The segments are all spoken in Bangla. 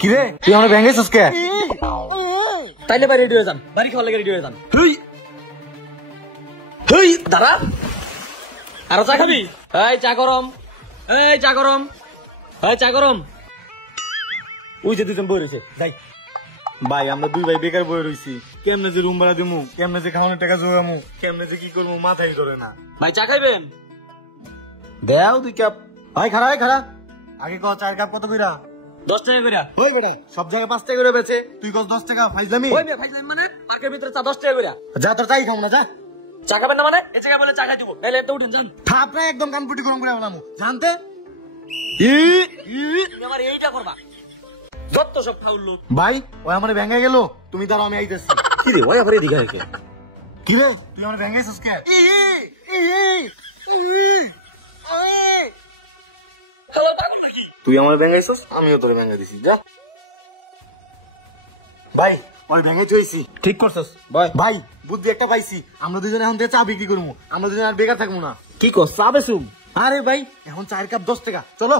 কিরে তুই আমার ব্যাঙ্গে সুস্কে তাইলে বাড়ি রেডি হয়ে যান, বাড়ি খাওয়ার লাগে রেডি হয়ে যান। হেই দাঁড়া, আরো চা খাবি? এই চা গরম, এই চা গরম, এই চা গরম। ওই যে দুজন বই রয়েছে, যাই। ভাই আমরা দুই ভাই বেকার বয়ে রইছি, কেমনে যে রুম ভাড়া দিমু, কেমনে যে খাওয়ানোর টাকা জোগামু, কেমনে যে কি করবো মাথায় ধরে না। ভাই চা খাইবেন? দেও 2 কাপ। ভাই খাড়া খাড়া, আগে ক 4 কাপ কত কইরা? 10 টাকা করে। ওই বেটা সব জায়গায় 5 টাকা করে বেচে, তুই কস 10 টাকা ফাইজলামি? ওই ভাই মানে পার্কের ভিতরে চা 10 টাকা করে। যা তোর চাই খাও না, যা। চা খাবেন না মানে এই জায়গায় বলে চা খাই দিব, নাইলে তো উঠেন যান। থাপড়া একদম কানপুটি গরম করে বলামু জানতে। আমার এইটা করবা যত সব ফাউল লোক। ভাই ওই আমারে ভেঙ্গা গেল, তুমি দাঁড়াও আমি আইতেছি। কি রে ওই আবার এদিকে আইছে? কি রে তুই আমারে ভেঙ্গাইছিস কে? তুই আমার ভেঙ্গাইছিস, আমিও তোরে ভেঙ্গা দিছি, যা। ভাই ওই ভেঙ্গাই থইছি, ঠিক করছস ভাই। ভাই বুদ্ধি একটা পাইছি, আমরা দুজনে এখন থেকে চা বিক্রি করবো, আমরা দুজনে আর বেকার থাকবো না। কি কর চা বেচুম? আরে ভাই এখন 4 কাপ 10 টাকা, চলো।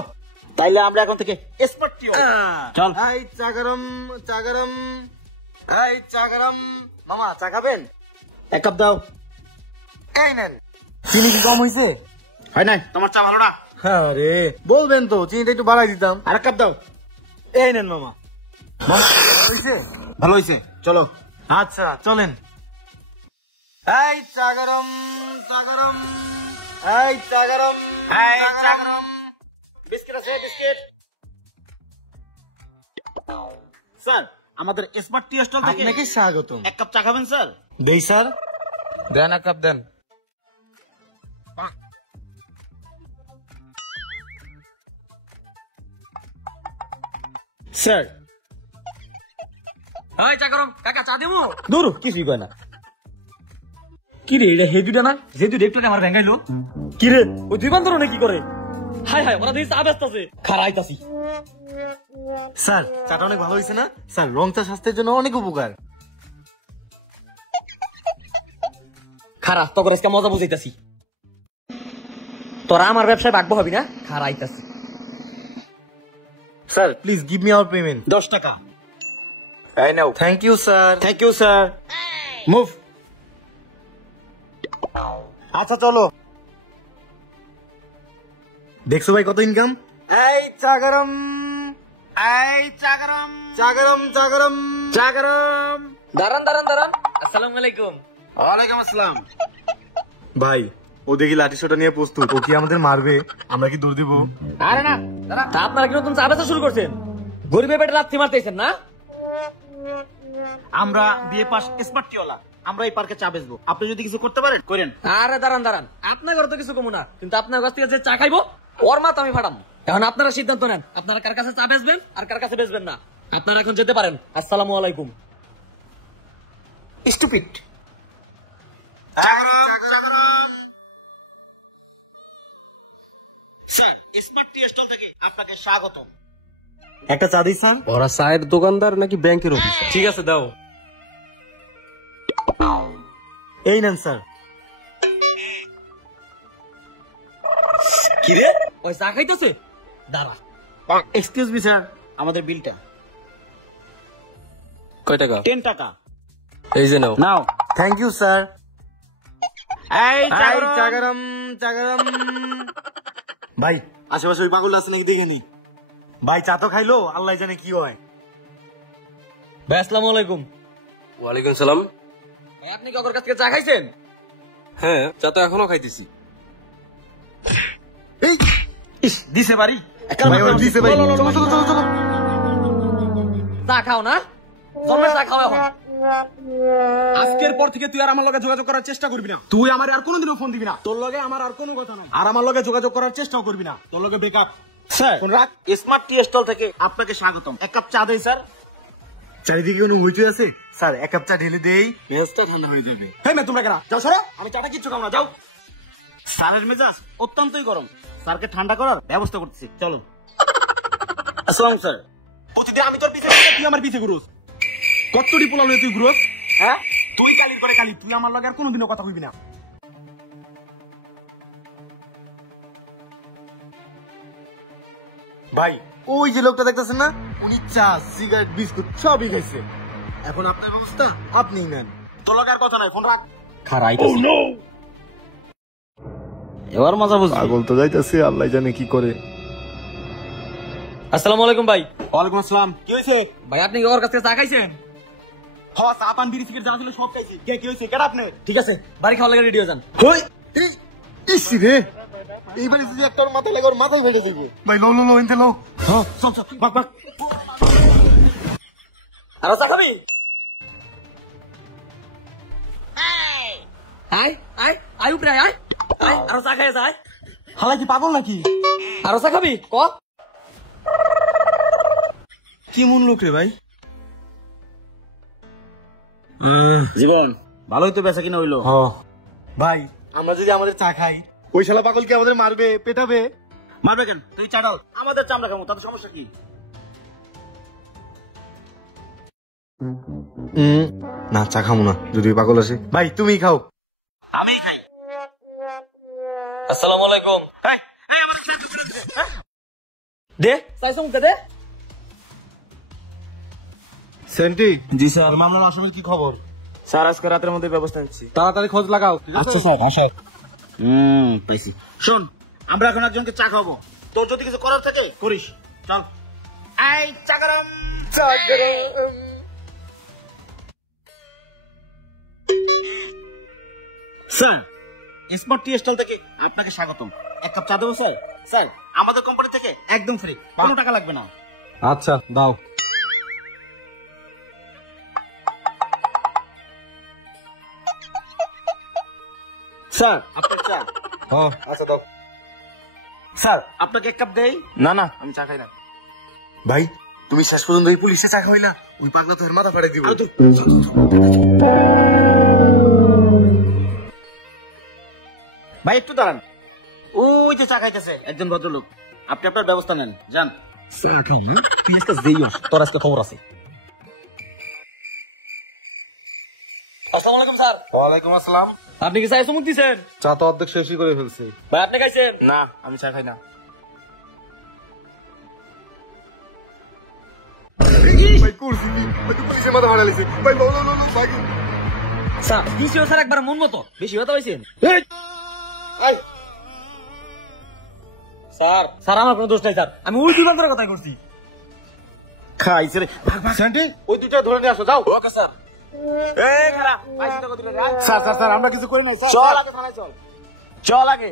তাইলে আমরা এখন থেকে স্মার্ট টিও চল। এই চা গরম, চা গরম, এই চা গরম। মামা চা খাবেন? 1 কাপ দাও। এই নেন। চিনি কি কম হইছে? হয় নাই তোমার চা ভালো না? আরে বলবেন তো, চিনিটা একটু বাড়াই দিতাম। আর 1 কাপ দাও। এই নেন মামা। মামা হইছে? ভালো হইছে, চলো। আচ্ছা চলেন। এই চা গরম, চা গরম, এই চা গরম, এই চা গরম। বিস্কিট আছে বিস্কিট। স্যার আমাদের স্মার্ট টি স্টল থেকে আপনাকে স্বাগতম। 1 কাপ চা খাবেন স্যার? দেই স্যার। দেন 1 কাপ দেন। স্যার এই চা গরম। কাকা চা দিমু? দূর কিছুই কয় না। কি রে এটা হেজুটা না, যেহেতু রেক্টরে আমার ভেঙ্গাইলো। কি রে ওই দুই বান্ধব কি করে? হাই হাই ওরা দুই চা ব্যস্ত আছে, খারাইতাছি। স্যার চাটা অনেক ভালো হয়েছে না স্যার? রং চা স্বাস্থ্যের জন্য অনেক উপকার। খারাপ তো করে মজা বুঝাইতাছি। তোরা আমার ব্যবসায় ভাগবো হবি না, খারাইতাছি। Sir please give me our payment. 10 টাকা। এই নাও। Thank you sir. Thank you sir. Move. আচ্ছা চলো। দেখছো ভাই কত ইনকাম? এই চা গরম, এই চা গরম, চা গরম, চা গরম, চা গরম। দাঁড়ান দাঁড়ান দাঁড়ান। আসসালামু আলাইকুম। ওয়ালাইকুম আসসালাম। ভাই ও দেখি লাঠি সোটা নিয়ে প্রস্তুত, ও কি আমাদের মারবে? আমরা কি দৌড় দিব? আরে না দাঁড়া, আপনারা কি নতুন চা বেচা শুরু করছেন? গরিবের পেটে লাথি মারতেছেন না? আমরা বিএ পাস স্মার্ট টিওলা, আমরা এই পার্কে চা বেচবো, আপনি যদি কিছু করতে পারেন করেন। আরে দাঁড়ান দাঁড়ান, আপনার ঘরে তো কিছু কমু না, কিন্তু আপনার কাছ থেকে যে চা খাইবো ওর মাথা আমি ফাটাম। এখন আপনারা সিদ্ধান্ত নেন, আপনারা কার কাছে চা বেচবেন আর কার কাছে বেচবেন না। আপনারা এখন যেতে পারেন। আসসালামু আলাইকুম। Stupid. Sir smart tea stall থেকে আপনাকে স্বাগত। একটা চা দিই স্যার। ওরা চায়ের দোকানদার নাকি ব্যাংকের অফিসার? ঠিক আছে দাও। এই নেন স্যার। কি রে ওই চা খাইতেছে? দাঁড়া। এক্সকিউজ মি স্যার, আমাদের বিলটা। কয় টাকা? 10 টাকা। এই যে নাও। নাও। Thank you sir. এই চা এই গরম। চা গরম, চা গরম। ভাই আশেপাশে ওই পাগল আছে নাকি দেখে নি। ভাই চা তো খাইলো, আল্লাহ জানে কি হয়। ভাই আসসালামু আলাইকুম। ওয়ালাইকুম সালাম। ভাই আপনি কি ওর কাছ থেকে চা খাইছেন? হ্যাঁ, চা তো এখনো খাইতেছি। এই ইস, দিছে বাড়ি। ভাই ওর দিছে ভাই। চলো চলো চলো চলো। চা খাও না, জন্মের চা খাও এখন। আজকের পর থেকে তুই আর আমার লগে যোগাযোগ করার চেষ্টা করবি না। তুই আমার আর কোনোদিনও ফোন দিবি না। তোর লগে আমার আর কোনো কথা নাই। আর আমার লগে যোগাযোগ করার চেষ্টাও করবি না। তোর লগে ব্রেকআপ। স্যার ফোন রাখ। স্মার্ট টি স্টল থেকে আপনাকে স্বাগতম। 1 কাপ চা দেই স্যার। চারিদিকে কোনো হইচই আছে স্যার? 1 কাপ চা ঢেলে দেই, মেজাজটা ঠান্ডা হয়ে যাবে। হেই তোমরা কেনা যাও সরে, আমি চাটা কিচ্ছু খাবো না, যাও। স্যারের মেজাজ অত্যন্তই গরম, স্যারকে ঠান্ডা করার ব্যবস্থা করতেছি, চলো। আসসালাম স্যার। প্রতিদিন আমি তোর পিছে ঘুরি, তুই আমার পিছে ঘুরোস। কতটি পোলা লয়ে তুই ঘুরোস? হ্যাঁ তুই কালির করে কালি, তুই আমার লগে আর কোনোদিনও কথা কইবি না। ভাই ওই যে লোকটা দেখতেছেন না, উনি চা সিগারেট বিস্কুট সবই খাইছে। এখন আপনার ব্যবস্থা আপনিই নেন। তোর লগে আর কথা নাই, ফোন রাখ। খারাই এবার মজা বুঝবি। পাগল তো যাইতেছে, আল্লাহ জানে কি করে। আসসালামু আলাইকুম ভাই। ওয়ালাইকুম আসসালাম। কি হয়েছে? ভাই আপনি কি ওর কাছ থেকে চা খাইছেন? হ, চা পান বিড়ি সিগারেট যা ছিল সব খাইছি। কি হয়েছে? কেডা আপনি? ঠিক আছে, বাড়ি খাওয়া লাগে রেডিও যান। হই ইস রে, এইবারে যদি একটা মাথা লাগে ওর মাথায় ফেটে যাবে। ভাই লো লো লো ইনতে লো। হ্যাঁ, চল চল, বাক বাক। আরো চা খাবি? আয় আয় আয় উপরে আয় আয় আয়, আরো চা খাইয়ে যায়। হালা কি পাগল নাকি? আরো চা খাবি ক? কি মন লোক রে ভাই। জীবন ভালোই তো বেচা কিনা হইলো। ভাই আমরা যদি আমাদের চা খাই, ওই শালা পাগল কি আমাদের মারবে, পেটাবে? মারবে কেন? তুই চা ডাল, আমাদের চামড়া খাবো, তাতে সমস্যা কি? না, চা খাবো না, যদি ওই পাগল আসে। ভাই তুমি খাও। আমি খাই। আসসালামু আলাইকুম। দে চাইছো মুখে দে। সেন্টি, জি স্যার। মামলার আসামির কি খবর? স্যার আজকে রাতের মধ্যে ব্যবস্থা নিচ্ছি। তাড়াতাড়ি খোঁজ লাগাও। আচ্ছা স্যার, আসায়। পাইছি। শোন, আমরা এখন একজনকে চা খাবো, তোর যদি কিছু করার থাকে করিস। চল। এই চা গরম। স্যার, স্মার্ট টি স্টল থেকে আপনাকে স্বাগতম। এক কাপ চা দেবো স্যার? স্যার, আমাদের কোম্পানি থেকে একদম ফ্রি, কোনো টাকা লাগবে না। আচ্ছা দাও। স্যার আপনার চা। আচ্ছা দাও। স্যার আপনাকে এক কাপ দেই? না না, আমি চা খাই না। ভাই তুমি শেষ পর্যন্ত ওই পুলিশে চা খাওয়াই না, ওই পাগলা তোর মাথা ফাটাই দিব। ভাই একটু দাঁড়ান, ওই যে চা খাইতেছে একজন ভদ্রলোক, আপনি আপনার ব্যবস্থা নেন, যান। চা খাও না, তুই আজকে যেই আস, তোর আজকে খবর আছে। আসসালামু আলাইকুম স্যার। ওয়ালাইকুম আসসালাম। আপনি কি চাইছো মুখ দিছেন? চা তো অর্ধেক শেষই করে ফেলছে। ভাই আপনি খাইছেন? না, আমি চা খাই না। ভাই করছি কি? ভাই তো পুলিশের মাথা ফাটাই লিছে। ভাই লো লো লো লো ভাই। স্যার দিছিও স্যার একবার মন মতো, বেশি কথা পাইছেন? এই স্যার স্যার আমার কোনো দোষ নাই স্যার, আমি উল্টি বান্তরের কথা করছি। খাইছে রে। সেন্টি, ওই দুইটা ধরে নিয়ে আসো, যাও। Okay sir. এই খারাপ, স্যার স্যার স্যার, আমরা কিছু করি নাই স্যার। চল আগে থানায় চল, চল আগে।